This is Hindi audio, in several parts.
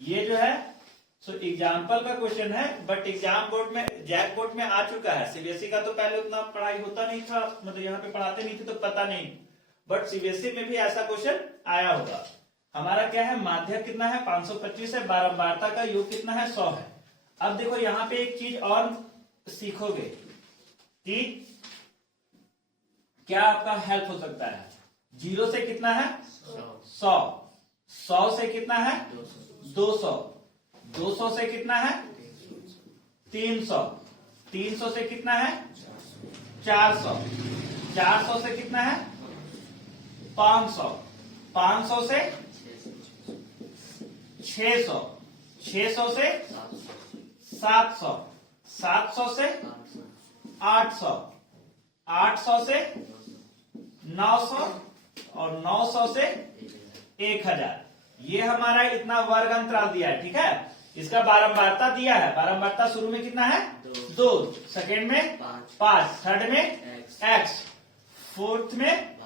ये जो है सो एग्जाम्पल का क्वेश्चन है, बट एग्जाम बोर्ड में जैक बोर्ड में आ चुका है। सीबीएसई का तो पहले उतना पढ़ाई होता नहीं था, मतलब यहाँ पे पढ़ाते नहीं थे तो पता नहीं, बट सीबीएसई में भी ऐसा क्वेश्चन आया होगा। हमारा क्या है, माध्यक कितना है 525 है, बारंबारता का योग कितना है 100 है। अब देखो यहाँ पे एक चीज और सीखोगे कि क्या आपका हेल्प हो सकता है। 0 से कितना है 100, 100 से कितना है 200, 200 से कितना है 300, 300 से कितना है 400, 400 से कितना है 500, 500 से 600, 600 से 700, 700 से 800, 800 से 900 और 900 से 1000। ये हमारा इतना वर्ग अंतराल दिया है, ठीक है। इसका बारंबारता दिया है, बारंबारता शुरू में कितना है 2, सेकेंड में 5, थर्ड में x, फोर्थ में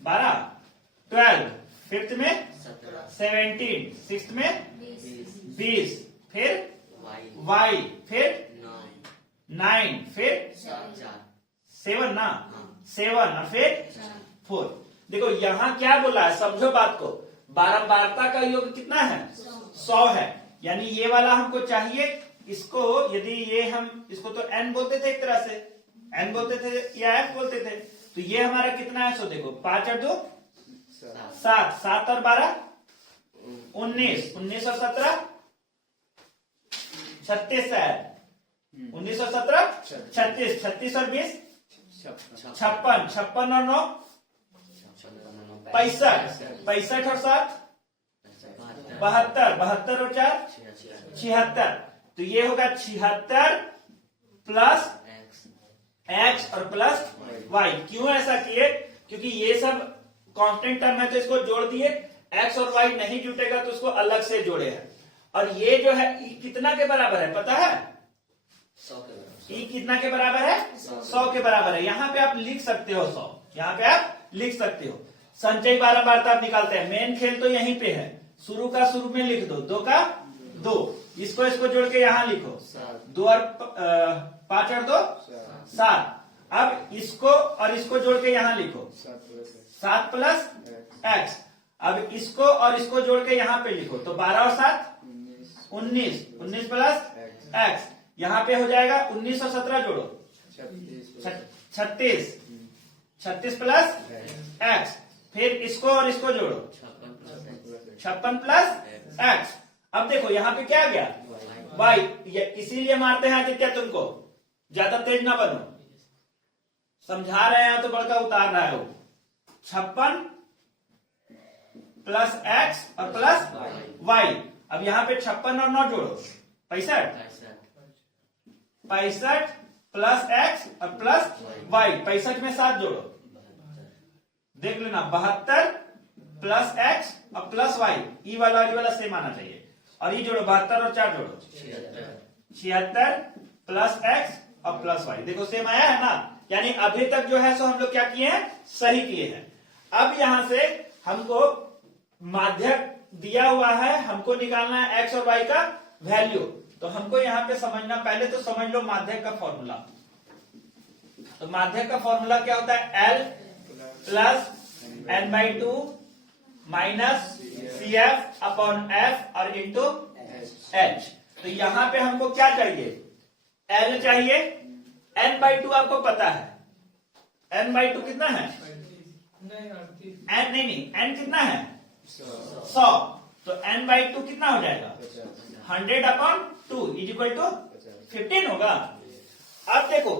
12, 12, फिफ्थ में 17, सिक्स्थ में 20, फिर y, फिर 9, फिर 7 ना, 7 फिर 4। देखो यहां क्या बोला है, समझो बात को। बारंबारता का योग कितना है 100 है, यानी ये वाला हमको चाहिए। इसको यदि ये हम इसको तो n बोलते थे, एक तरह से n बोलते थे या f बोलते थे, तो ये हमारा कितना है। सो देखो 5 और 2 7, 7 और 12 19, 19 और 17 36 है, 19 और 17 36, 36 और 20 56, 56 और 9 65, 65 और 7 72, 72 और 4 76। तो ये होगा 76 प्लस x और प्लस y। क्यों ऐसा किए, क्योंकि ये सब कांस्टेंट टर्म है तो इसको जोड़ दिए, x और y नहीं जुटेगा तो उसको अलग से जोड़े हैं। और ये जो है e कितना के बराबर है पता है, 100 के बराबर। e कितना के बराबर है 100 के बराबर है। यहाँ पे आप लिख सकते हो 100, यहाँ पे आप लिख सकते हो। संचयी बारंबारता आप निकालते हैं, मेन खेल तो यहीं पे है। शुरू का शुरू में लिख दो, 2 का 2, इसको जोड़ के यहाँ लिखो 2 और 5 और 2 7। अब इसको और इसको जोड़ के यहाँ लिखो 7 प्लस x। अब इसको और इसको जोड़ के यहाँ पे लिखो तो 12 और 7 19, 19 प्लस x। यहाँ पे हो जाएगा 19 और 17 जोड़ो 36, 36 प्लस x। फिर इसको और इसको जोड़ो 56 प्लस x। अब देखो यहाँ पे क्या आ गया y। इसीलिए मारते हैं आदित्य तुमको, ज्यादा तेज ना बनो, समझा रहे हैं तो बड़का उतार रहा है वो। 56 प्लस x और प्लस y। अब यहाँ पे 56 और 9 जोड़ो 65, 65 प्लस x और प्लस y। 65 में 7 जोड़ो, देख लेना 72 प्लस x और प्लस y। ई वाला और ई वाला सेम आना चाहिए। और ये जोड़ो 72 और 4 जोड़ो 76 प्लस x और प्लस y। देखो सेम आया है ना, यानी अभी तक जो है सो हम लोग क्या किए हैं, सही किए हैं। अब यहां से हमको माध्यक दिया हुआ है, हमको निकालना है x और y का वैल्यू। तो हमको यहाँ पे समझना, पहले तो समझ लो माध्यक का फॉर्मूला। तो माध्यक का फॉर्मूला क्या होता है, L plus n/2 minus CF upon F और इंटू H। तो यहां पे हमको क्या चाहिए, L चाहिए, n/2 आपको पता है, n/2 कितना है, n नहीं, n कितना है 100। तो n/2 कितना हो जाएगा 100 अपॉन 2 इज इक्वल टू 15 होगा। अब देखो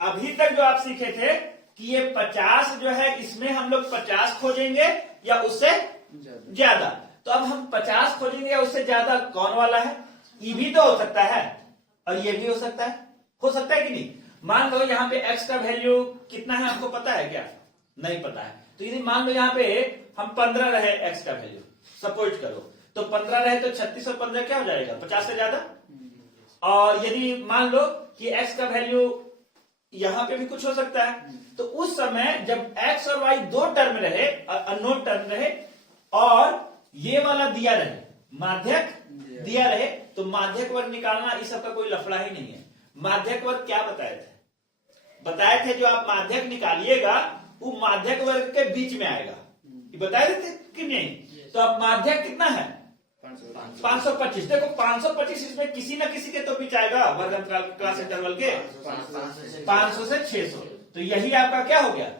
अभी तक जो आप सीखे थे कि ये 50 जो है, इसमें हम लोग 50 खोजेंगे या उससे ज्यादा। तो अब हम 50 खोजेंगे या उससे ज्यादा, कौन वाला है, ये भी तो हो सकता है और ये भी हो सकता है कि नहीं। मान लो यहाँ पे x का वैल्यू कितना है आपको पता है क्या, नहीं पता है। तो यदि मान लो यहाँ पे हम 15 रहे x का वैल्यू, सपोज करो, तो 15 रहे तो 36 और 15 क्या हो जाएगा 50 से ज्यादा। और यदि मान लो कि x का वैल्यू यहां पे भी कुछ हो सकता है, तो उस समय जब x और y दो टर्म रहे, अननोन टर्म रहे, और ये वाला दिया रहे, माध्यक दिया रहे तो माध्यक वर्ग निकालना इस सब का कोई लफड़ा ही नहीं है। माध्यक वर्ग क्या बताए थे जो आप माध्यक निकालिएगा वो माध्यक वर्ग के बीच में आएगा, ये बताए थे कि नहीं। तो अब माध्यक कितना है 525। देखो 525 इसमें किसी ना किसी के तो बीच आएगा वर्ग अंतराल क्लास इंटरवल के 500 से 600। तो यही आपका क्या हो गया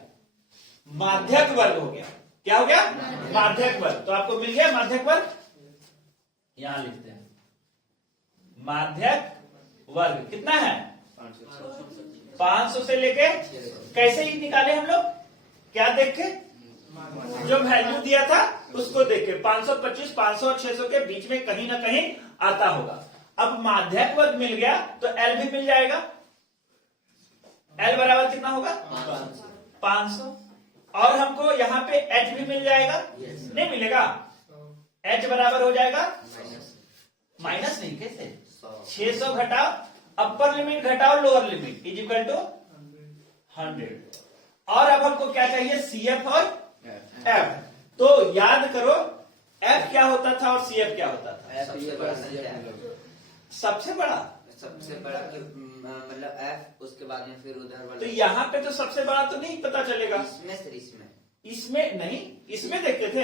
माध्यक वर्ग हो गया। क्या हो गया माध्यक वर्ग। तो आपको मिल गया माध्यक वर्ग, यहां लिखते हैं माध्यक वर्ग कितना है 500 से लेके कैसे ही निकाले हम लोग, क्या देख के जो वैल्यू दिया था उसको देख के 525, 500 और 600 के बीच में कहीं ना कहीं आता होगा। अब माध्यक वर्ग मिल गया तो एल भी मिल जाएगा। एल बराबर कितना होगा 500 और हमको यहाँ पे एच भी मिल जाएगा। नहीं मिलेगा, एच बराबर हो जाएगा माइनस नहीं कैसे 600 घटाओ अपर लिमिट घटाओ lower limit is equal to 100। और अब हमको क्या चाहिए सीएफ और एफ। तो याद करो एफ क्या होता था और सीएफ क्या होता था। सबसे बड़ा मतलब एफ उसके बाद में फिर उधर वाला। तो यहाँ पे तो सबसे बड़ा तो नहीं पता चलेगा, इसमें नहीं, इसमें देखते थे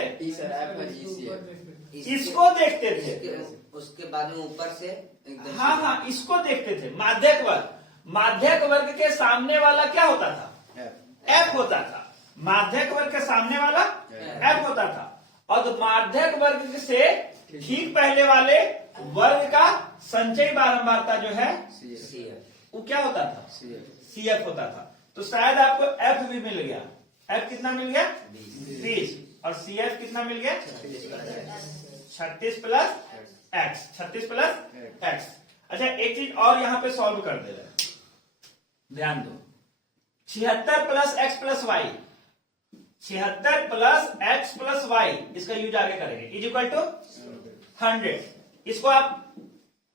इसको देखते थे उसके बाद में ऊपर से एकदम हाँ इसको देखते थे माध्यक वर्ग। माध्यक वर्ग के सामने वाला क्या होता था एफ होता था। माध्यक वर्ग के सामने वाला एफ होता था और माध्यक वर्ग से ठीक पहले वाले वर्ग का संचयी बारंबारता जो है वो क्या होता था सीएफ होता था। तो शायद आपको एफ भी मिल गया। एफ कितना मिल गया 20 और सीएफ कितना मिल गया 36 प्लस एक्स 36 प्लस एक्स। अच्छा एक चीज और यहां पे सॉल्व कर दे रहे, ध्यान दो 76 plus x plus y 76 plus x plus y इसका यूज आगे करेंगे इज इक्वल टू 100। इसको आप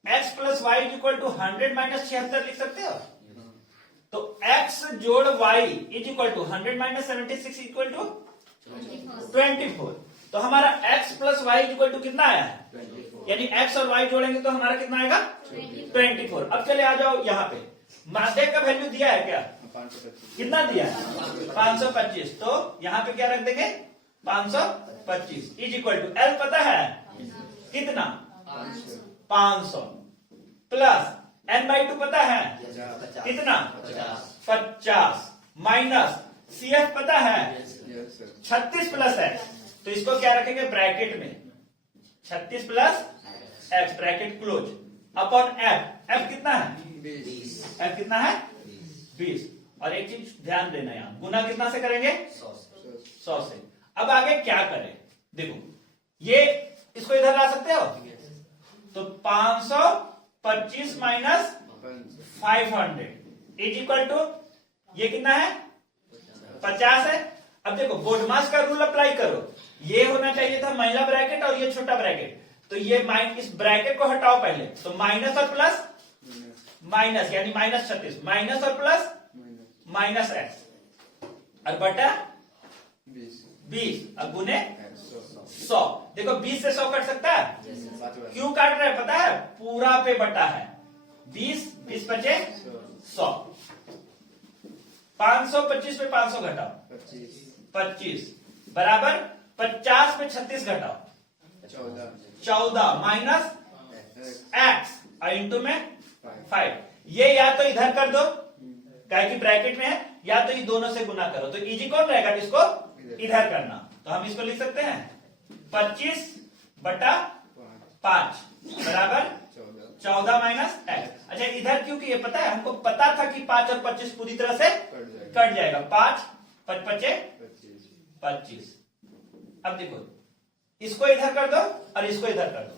x plus y is equal to 100 minus 76 लिख सकते हो। तो एक्स जोड़ वाई is equal to 100 minus 76 equal to 24। तो हमारा x plus y is equal to कितना आया है यानी x और y जोड़ेंगे तो हमारा कितना आएगा 24। अब चले आ जाओ यहाँ पे माध्यक का वैल्यू दिया है क्या कितना दिया है 525। तो यहाँ पे क्या रख देंगे 525 इज इक्वल टू एल पता है कितना 500 प्लस n/2 पता है कितना 50 माइनस CF पता है 36 प्लस एक्स। तो इसको क्या रखेंगे ब्रैकेट में 36 plus x bracket close upon F. F कितना है 20। एफ कितना है 20। और एक चीज ध्यान देना यहां गुना कितना से करेंगे 100 से। अब आगे क्या करें देखो ये इसको इधर ला सकते हो तो 525 माइनस 500 इज इक्वल टू ये कितना है 50 है। अब देखो बोडमास का रूल अप्लाई करो, ये होना चाहिए था महिला ब्रैकेट और ये छोटा ब्रैकेट। तो ये इस ब्रैकेट को हटाओ पहले तो माइनस और प्लस माइनस यानी माइनस 36 माइनस और प्लस माइनस एक्स और बटा 20 अब गुने 100। देखो 20 से 100 कट सकता है क्यों काट रहे हैं पता है पूरा पे बटा है 20 बचे 100। 525 पे 500 घटाओ 25 बराबर 50 पे 36 घटाओ 14 माइनस एक्स और इंटू में 5। ये या तो इधर कर दो क्या कि ब्रैकेट में है या तो ये दोनों से गुना करो। तो इजी कौन रहेगा इसको इधर करना। तो हम इसको लिख सकते हैं 25 बटा 5 बराबर 14 माइनस एक्स। अच्छा इधर क्योंकि ये पता है हमको पता था कि 5 और 25 पूरी तरह से कट जाएगा 5 5 25। अब देखो इसको इधर कर दो और इसको इधर कर दो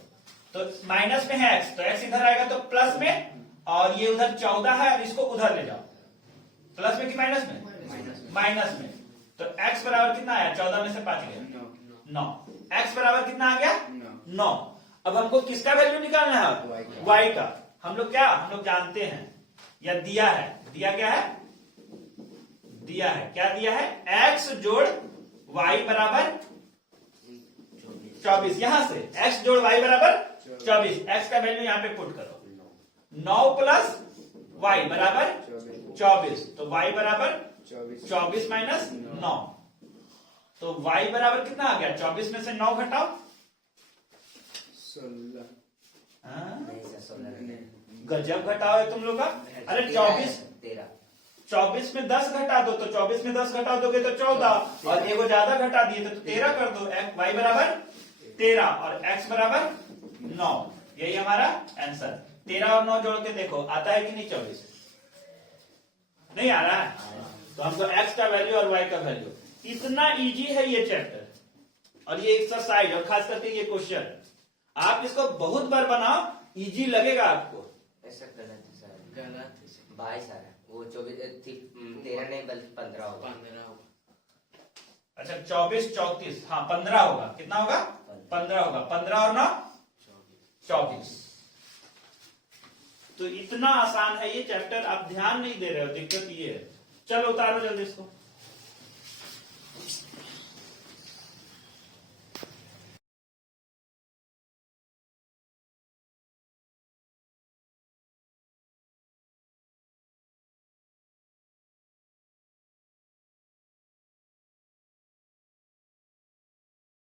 तो माइनस में है एक्स तो एक्स इधर आएगा तो प्लस में और ये उधर 14 है और इसको उधर ले जाओ प्लस में कि माइनस में माइनस में। तो एक्स बराबर कितना आया 14 में से 5 गया 9। एक्स बराबर कितना आ गया 9। अब हमको किसका वैल्यू निकालना है y का। हम लोग जानते हैं या दिया क्या है क्या दिया है x जोड़ y बराबर 24 यहां से x जोड़ y बराबर 24। x का वैल्यू यहां पे पुट करो, 9 प्लस y बराबर 24, तो y बराबर 24 माइनस 9, तो y बराबर कितना आ गया? 24 में से 9 घटाओ, 16। हाँ? नहीं सर 16 नहीं, गजब घटाओ है तुम लोग का। अरे 24 13 24 में 10 घटा दो, तो 24 में 10 घटा दोगे तो 14, और एगो ज्यादा घटा दिए तो 13 कर दो। y बराबर 13 और x बराबर 9, यही हमारा आंसर। 13 और 9 जोड़ के देखो आता है कि नहीं? 24 नहीं आ रहा है, तो हमको x का वैल्यू और y का वैल्यू। इतना इजी है ये चैप्टर, और ये एक्सरसाइज, और खास करके ये क्वेश्चन आप इसको बहुत बार बनाओ, इजी लगेगा आपको। ऐसा गलत है सर, गलत है सर। 22 आ रहा है, वो 13 नहीं बल्कि 15 होगा। 15 होगा। अच्छा 24 34, हाँ 15 होगा। कितना होगा? 15 होगा। 15 और 9 24। तो इतना आसान है ये चैप्टर, आप ध्यान नहीं दे रहे हो, दिक्कत ये है। चलो उतारो जल्दी इसको।